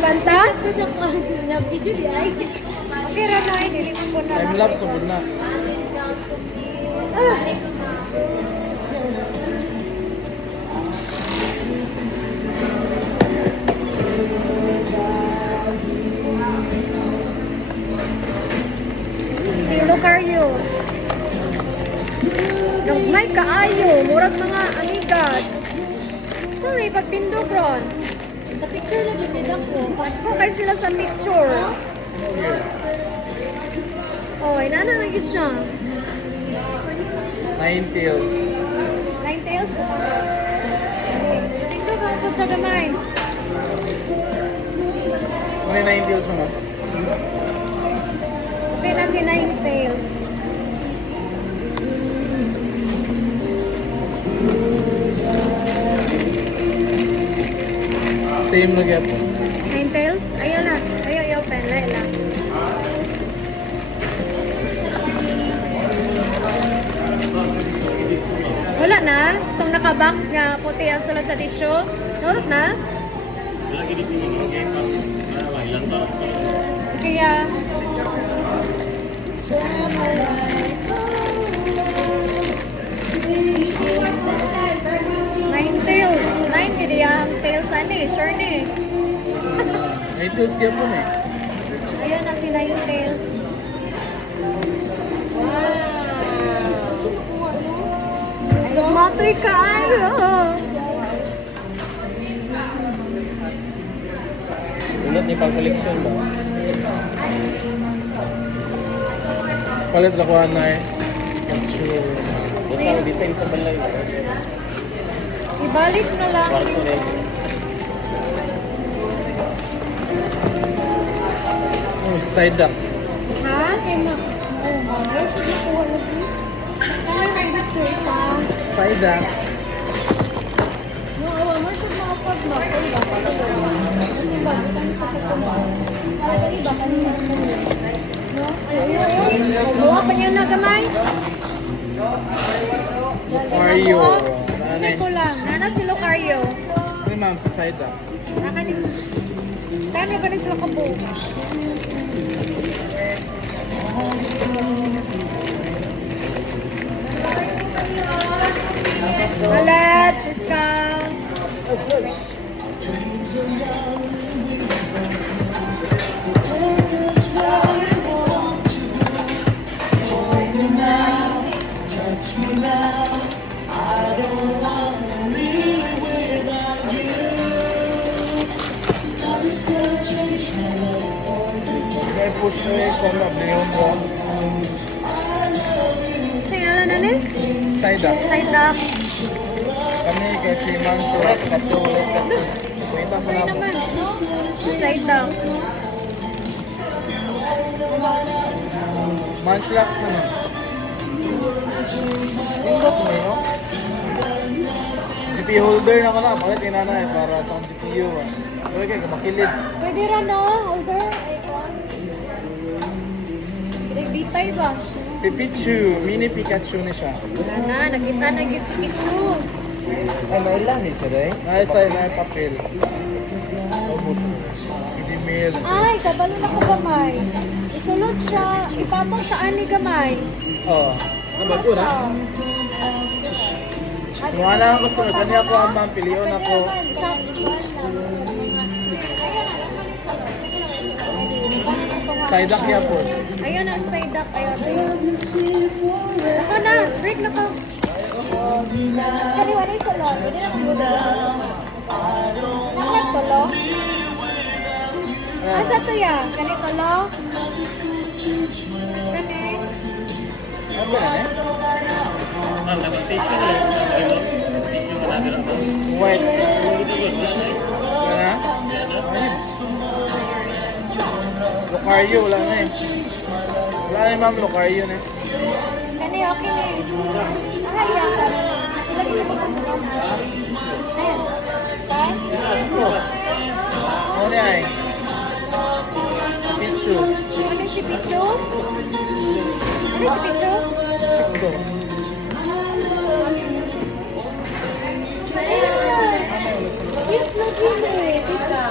Kanta? Okay, Ranay, nilipan ko na. Time lapse, sabod na. Sino karyo? Nagmay kaayo, murag mga amigas. Sorry, pagtindog ron. Sa picture na bibidang ko. Ako kay sila sa picture. Oh, inana na yun siya. Nine tails. Nine tails? Tindog ako siya gamay. Ano yung nine tails mo? Okay na si Nine Tails. Same na gap. Nine Tails? Ayaw na. Ayaw, open. Laila. Wala na. Itong naka-box nga puti ang sulod sa tissue. Nurot na. Kaya... Nine tails. Nine kaya ang tails ani. Sure ni. Nine tails gap mo eh. Ayan na si Nine Tails. Wow! Matoy kaayo. Ulat ni pang-collection ba? Palit na ko na eh. Picture. Ito ang design sa balay. Ibalik na lang. Kwarto na yun. Oh, side duck. Ha? Enak. Oh, ay, sige po. Kaya may gusto isa. Side duck. No, awa mo siya makapag na. Kaya ba? Kasi ba, tayo sa pagkama. Para ka iba kanina. No? Ay. Buha pa niya na gamay. Lucario. Hindi ko lang. Nana si Lucario. Ano ma'am sa side duck? Nakanin. Kano ba na sila kabuo? Alat, Siska. May push na yung collab na yung wall. Singalan na rin? Side duck. Side up. Kami kay si Ma'am Flores Katso. Kuwenta ko Okay na po. naman. Side up. Manslak sa ma'am. Indot mo yun. GP holder na ko na. Palit inanay para sa akong GPU. Pwede kayo makilid. Pwede rin no? Holder? Bitay ba? Si Pichu. Mini Pikachu ni siya. Na, nakita na yung Pichu. Ay, may ilan ni siya rin? Nasa na papel. Hindi mail. Ay, kabalo na ko gamay. Isulod siya. Ipatong sa ani gamay. Oo. Ano ko na? Wala ako sa kanya ko ang ma'am. Piliyon ako. Side up niya po. Ayun ang side up. Ayun. Ako na. Break na ko. Kaliwa na yung solo. Pwede na kong buda. Naklat solo. Asa to ya? Kani solo? Kani? Ano ba yan eh? White. Wala na? Lucario, wala na eh. Wala na eh ma'am, Lucario na eh. Kani okay na yun. Ay, yan. Ilagay niyo pa kung ano. Ayan. Tan? Ano na eh? Pichu. Ano si Pichu? Ano si Pichu? Ito. Yes, lagi na eh. Tita.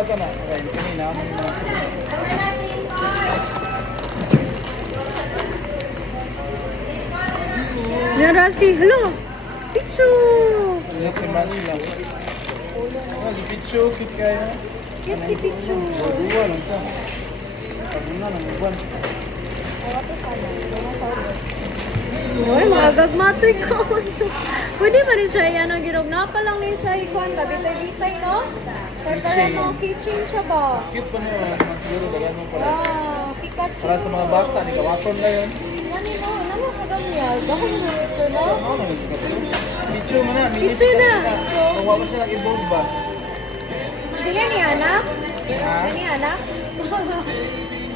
ito na. Okay, kanina mo yung mga sunod. Nara si, hello! Pichu! Ano si Manila? Ano si Pichu? Kit kaya? Cute si Pichu. Dua lang ito. Sabi nga lang, uban. Uy, mga gagmatoy ka. Pwede ba rin siya yan ang ginog? Nakalang rin siya ikuan ka. Bitay-bitay, no? Kaya mga keychain siya ba? Cute pa naman. Mas siguro dagan mo pala. Wow, Pikachu. Para sa mga bata, di kawakon na yun. Nani no, nani ka ba niya? Dako mo na ito, no? Ano na ito? Pichu mo na. Pichu na. Kung wala siya i-evolve ba? Dili ni anak? Ha? Dili anak?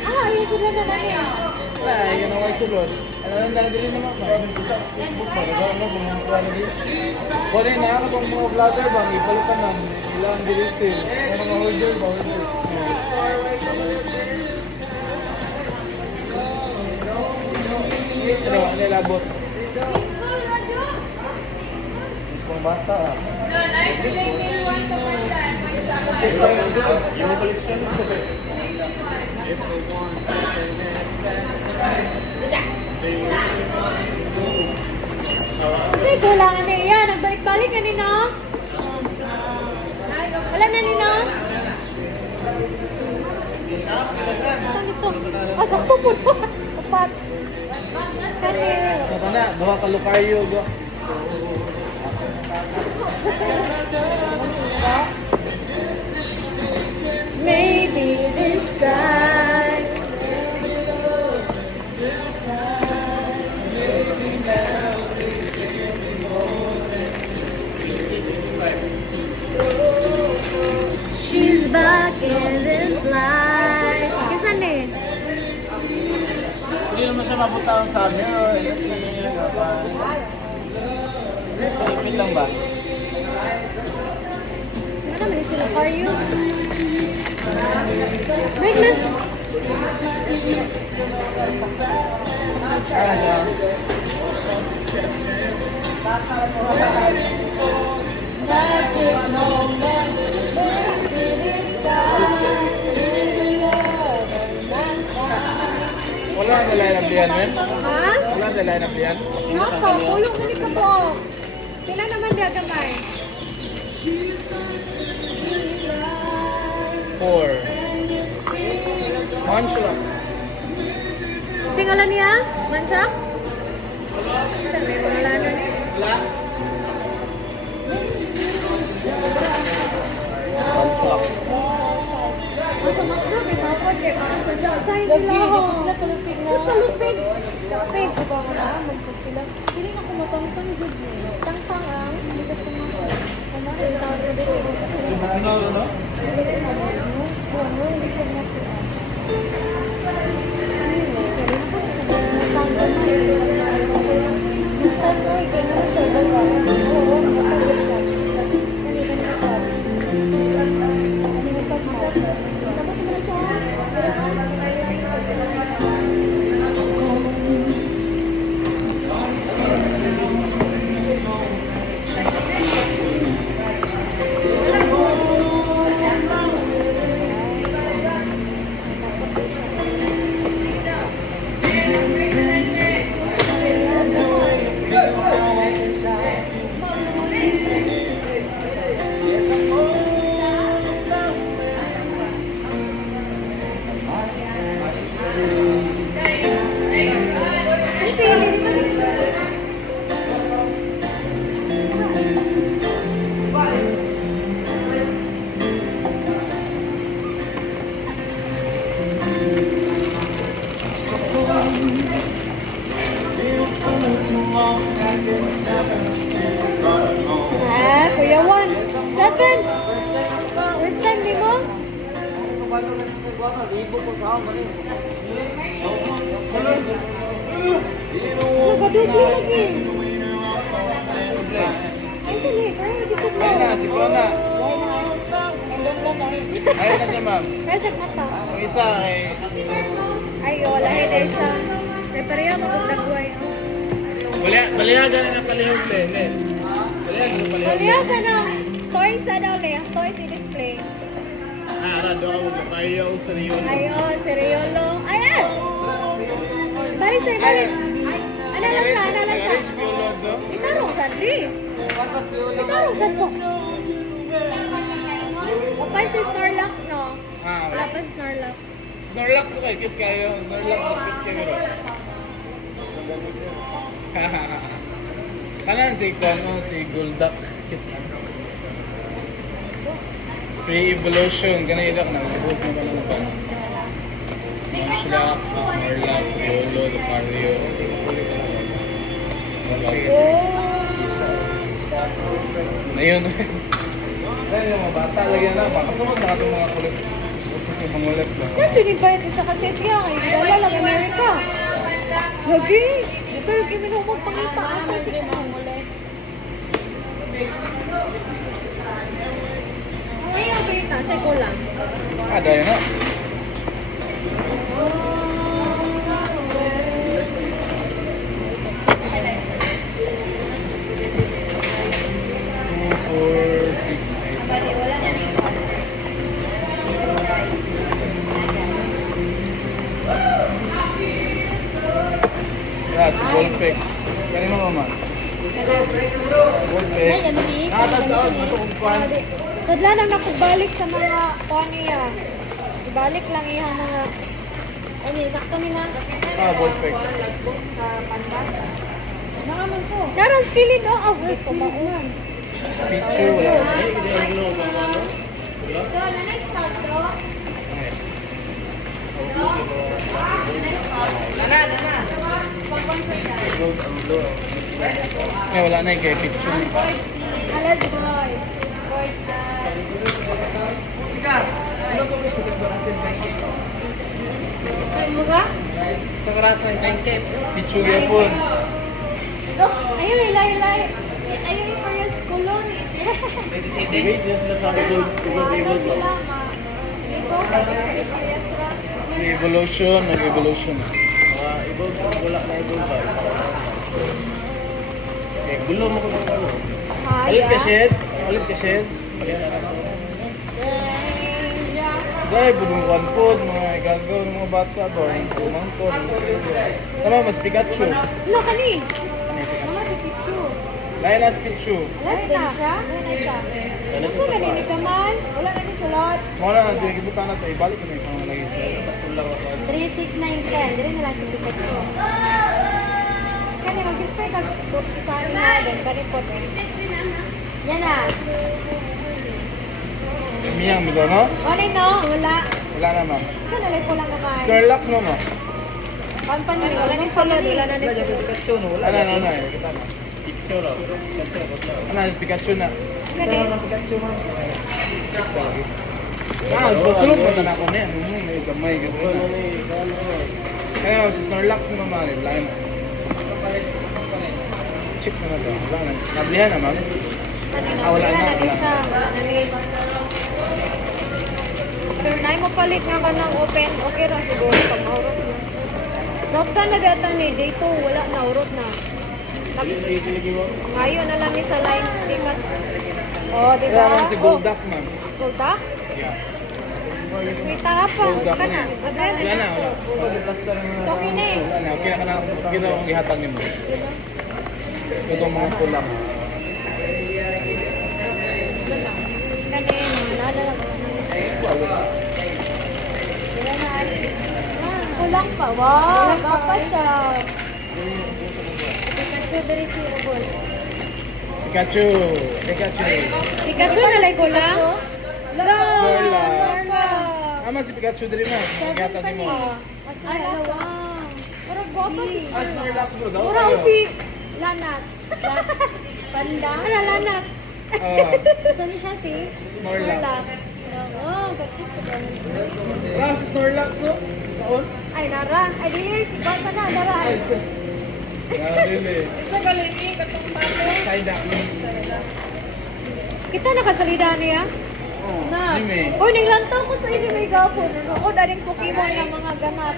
Ayun sila na nani. Ay, yun ang may sulod. Ano lang dali naman ba? Sa Facebook ba? Diba? Ano ba mga kuha na din? Kuha rin, nakakatong mga vlogger ba? Ipalitan na. Ilang delete sale. May mga order ba? Order. Ano yung labot? Mas pang bata. Yung collection mo sa Kasi kulangan na iyan. Nagbalik-balik ka nina. Wala na nina. Ano ito? Ah, sakto po. Tapat. Kani. Ito na, gawa ka lukayo. Maybe this time. She's back in this life. Kisan eh? Hindi naman siya mabutang sa amin. Pilipin lang ba? Ano naman sila kayo? Wait na. Kaya siya. Magic moment, baby, this time. Wala na lain ang bliyan, men? Ha? Wala na lain ang bliyan? Nako, pulong na ni ka po. Pila naman dia gamay? 4. Manchlock. Singalan niya? Manchax? Sabi ko wala na ni. Black. Manchlock. Basta makro, may kapag eh. Sign nila ako. Sila palupig na. Palupig. Kapag ko ba wala, magpag sila. Hindi na kumatangtang jud niya. Tangtang ang. Hindi ka kumatang. Kumari, tawag na dito. Ano, ano? Hindi siya natin. Ah, Kuya Juan. 7. First time di mo? Nagadugli lagi. Ay, sali. Kaya nagisip mo. Ayun na, si Fiona. Nandun lang na rin. Ayun na siya, ma'am. Kaya siya mata. Ang isa ay... Ay, wala. Hindi siya. May pareha magundagway. Balihagan na palihog, Len. Balihagan na palihog. Pareha sa na. Toys sa daw le. Toys i-display. Rado ako makayaw sa riyon. Ay, oh, Seriolo. Ayan! Bari sa'yo, bari. Ano lang sa, ano lang sa. Itarong sa, di. Itarong sa po. Kapay si Snorlax, no? Wala pa si Snorlax. Snorlax ko kay kit kayo. Snorlax ko kit kayo. Kanan si Kono, si Golduck. Pre-evolution, ganun yun ako nag-evolve na ba naman ba? Snorlax, Snorlax, Riolo, Lucario. Ayun. Ayun yung mga bata, lagyan na. Makasumot na itong mga kulit. Gusto ko mga ulit lang. Kasi di ba isa kasi siya kay dala lang Amerika. Lagi. Ito yung kiminumog pangita asa si Kumamule. Ay, okay ta. Sa kulang. Dahil na. Si Volpex. Kani mo mama? Volpex. Nakatataon, matukumpuan. Sudla nang napagbalik sa mga kuha niya. Ibalik lang iyang mga... Ano, sakto nila. Volpex. Sa pandas. Nakaman ko. Daran, pilin o. Abros ko ba? Pichu, wala. So, nanay start ko. Wala na yung kay Pichu. Alas boy. Boy. Ay, mura? Sa karasa yung tangkip. Pichu yapon. Ayun, hilay. Ayun yung parehas kulon. Base niya sila sa gold. Ano sila, ma? Ito, parehas ra. Evolution, nag-evolution. Evolve, wala na evolve ba? Gulo mo ko sa ano. Alit ka shed? Dahil budong one food, mga igagaw ng mga bata ba? Kumang food. Tama, mas Pikachu. Wala ka ni. Mama, si Pichu. Dahil na si Pichu. Alam na siya? Ano siya? Gusto ka ni Kamal? Wala na ni Sulot. Muna, di kibuta na ito. Ibalik ko na yung pangalagay siya. 36910. Dili na lang si Pikachu. Kani, mag-spray ka sa akin na din. Karipot. Yan na. Miyang, diba no? Okay, no? Wala. Wala na ma'am. Saan nalay ko lang naman? Snorlax mo mo? Pampani, wala ni Sulot. Wala na ni Sulot. Ano, kita na. Ano, Pikachu na. Kani? Pikachu mo. Gusto mo na ako niya. May gamay, gano'n. Kaya si Snorlax na naman, wala na. Check na to. Wala na. Nablihan na, ma'am. Wala na. Pero na mo palit nga ka ng open, okay ra siguro pag maurot mo. Dokta na bata ni dito, wala na, urot na. Ngayon na lang ni sa line timas. Oh, di ba? Kaya si Golduck, ma'am. Golduck? Yeah. May tanga pa. Golduck Wala na. Wala na, wala. Okay na eh. Wala na, okay na ka na. Okay na akong ihatangin mo. Ito mga kulang. Kanin, wala na. Wala na. Kulang pa. Wow, gapa siya. Very curable. Pikachu. Pikachu na lang kulang? Snorlax. Ama si Pikachu dali mo. Ihatangin mo. Parang guwapo si Snorlax mo daw. Parang si Lanat. Panda? Ano, Lanat? Saan siya si? Snorlax. Oh, gatit ko ba? Si Snorlax, oh. Kaon? Ay, Nara. Ay, dili. Si Bata na, Nara. Really? Ito galing eh, katong pala. Side up. Kita nakasalida niya? Na. Anime. Uy, naglantaw ko sa anime gapon. Ako, daring Pokemon ng mga ganap.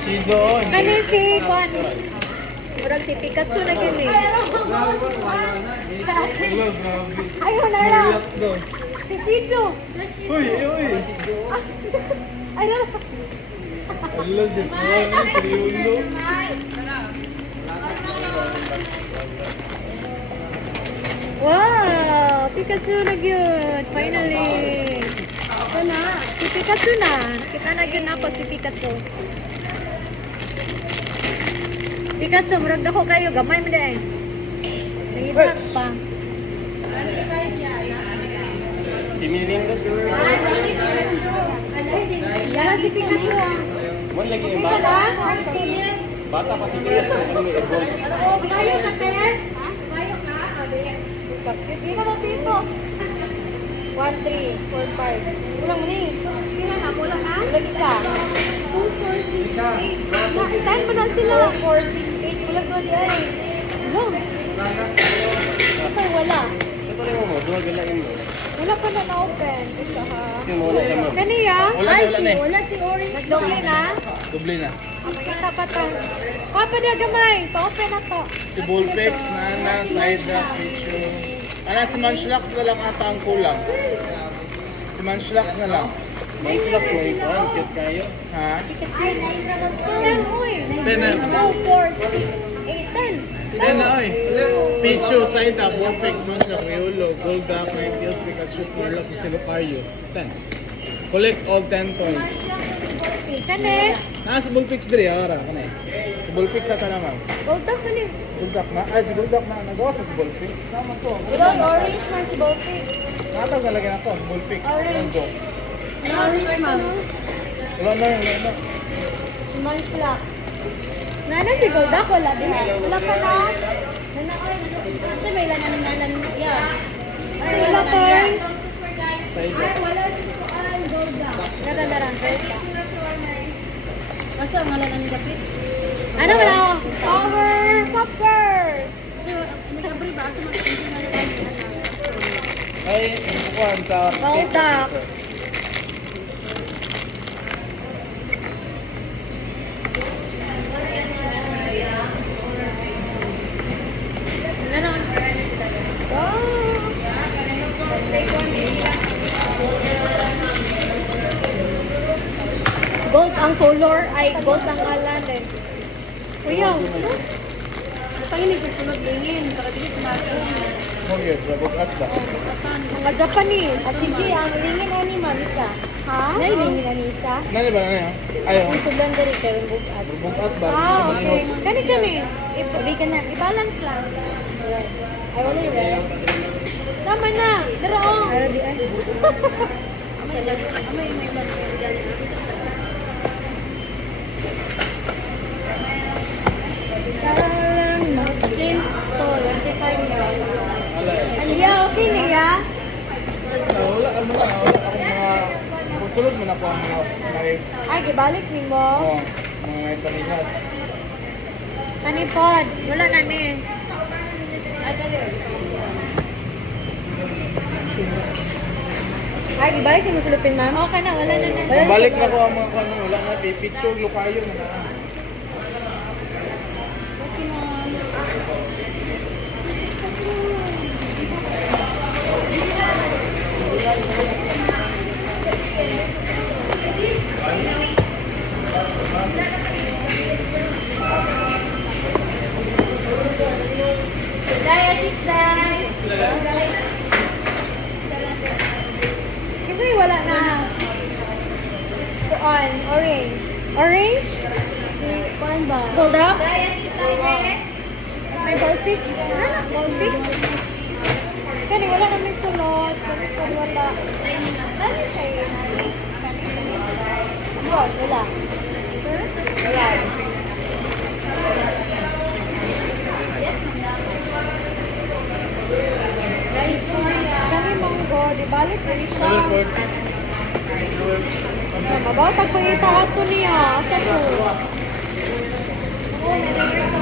Shido. Ano si Juan? Murag si Pikachu na gini. Hello, grabe. Ayaw na lang. Relax daw. Si Shiko. Uy, uy. Ayaw. Hello, si Juan, si Yulo. Wow! Pikachu na yun! Finally! Ito na! Si Pikachu na! Nakita na yun ako si Pikachu. Pikachu, murag ako kayo. Gamay mo din. Nangibrak pa. Yan si Pikachu ah. Okay ka lang? Bata pa si Pikachu, ano may evolve. Mayo ka kaya? Mayo ka? Hindi ka dito. 1, 3, 4, 5. Kulang mo ni. Kailan na? Kulang na? Kulang isa. 2, 4, 6, 8. Saan mo na sila? 4, 6, 8. Kulang doon di ay. Wala. Ito wala. Ito rin mo, duwag galain mo. Wala pa na na-open. Isa ha. Kasi mo wala ka mo. Kaniya? Wala, Ay, wala na eh. wala si Orange. Nagdoble na? Doble na. Makita pa to. Papa na gamay. Pa-open na to. Si Bullpex, Nana, Saida, Pichu. Ana, si Munchlax na lang ata ang kulang. Si Munchlax na lang. May sulak mo ito, ang cute kayo. Ha? Ay, 10, uy. 10 na. 2, 4, 6, 8, 10. Yan na, oy. Pichu, Saida, Bullpex, Munchlax, Riolo, Golduck, Ninetales, Pikachu, Snorlax, Silucario. 10. Collect all 10 points. Kani? Si Bullpex diri, ara. Kani. Si Bullpex na naman. Gold up kani. Golduck na. Ay, si Golduck na. Nagawa sa si Bullpex. Naman to. Gold orange man si Bopik. Natag na lagi na to, si Bullpex. Orange. Ang joke. Orange man. Wala na, wala na. Si Manchla. Nana si Gold up wala din. Wala pa na. Nana ay. Ito may ilan ang ngalan niya. Ay, wala pa. Saida. Wala si Kuan Gold up. Naralarang right. Masa ang ngalan ng dapit? Ano ba na? Power! Popper! Magabri ba? Sa mga Ay, bukuan sa... Golduck. Ano? Gold ang color ay gold ang alan eh. Kuya, panginig yung sunod lingin para dili sumago. Okay, bukat ba? Mga Japanese. At sige, ang lingin ani mamisa. Ha? Nay lingin ani isa. Nani ba na yan? Ayaw. Ang sudan diri kay bukat. Bukat ba? Ah, okay. Kani. Ibi ka na, i-balance lang. Ay, wala yung rest. Tama na. Pero, Pero di ay. Amay, may lang. Parang mag-ginto. Kasi tayo yan. Aliya, okay niya? Wala ka muna. Wala akong mga... Sulod mo na po ang mga... Ay, gibalik ni mo. Oh, mga kanihas. Kanipod. Wala na ni. Ay, dali. Ay, gibalik ni mo sa lupin, ma'am? Okay na, wala na. Balik na ko ang mga kano. Wala na. Pipitsog, lukayo na. Okay, ma'am. Kasi wala na. On, orange. Orange? Si, kuan ba? Hold up? May Volpix? Volpix? Kani, wala na may sunod. Kani, wala. Ano siya yun? What? Wala. Sir? Wala. Kami manggo, di balik na siya. Mabaw, tagpagita ato niya. Asa to? Oo, nalagay ko.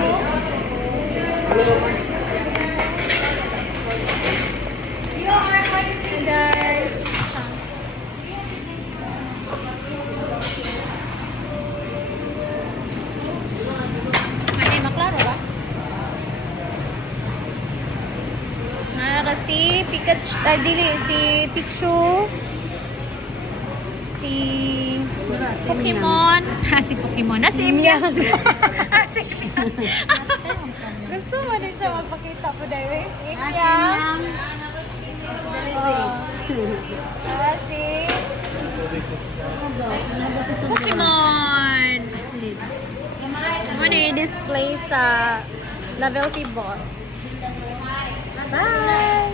Hey guys. Ay, maklaro ba? Pikachu, dili, si Pichu, si Pokemon, si Pokemon, si Emian. Si Emian. Gusto mo din siya magpakita po dahil si Emian. Si Pokemon. Muna i-display sa novelty box. Bye!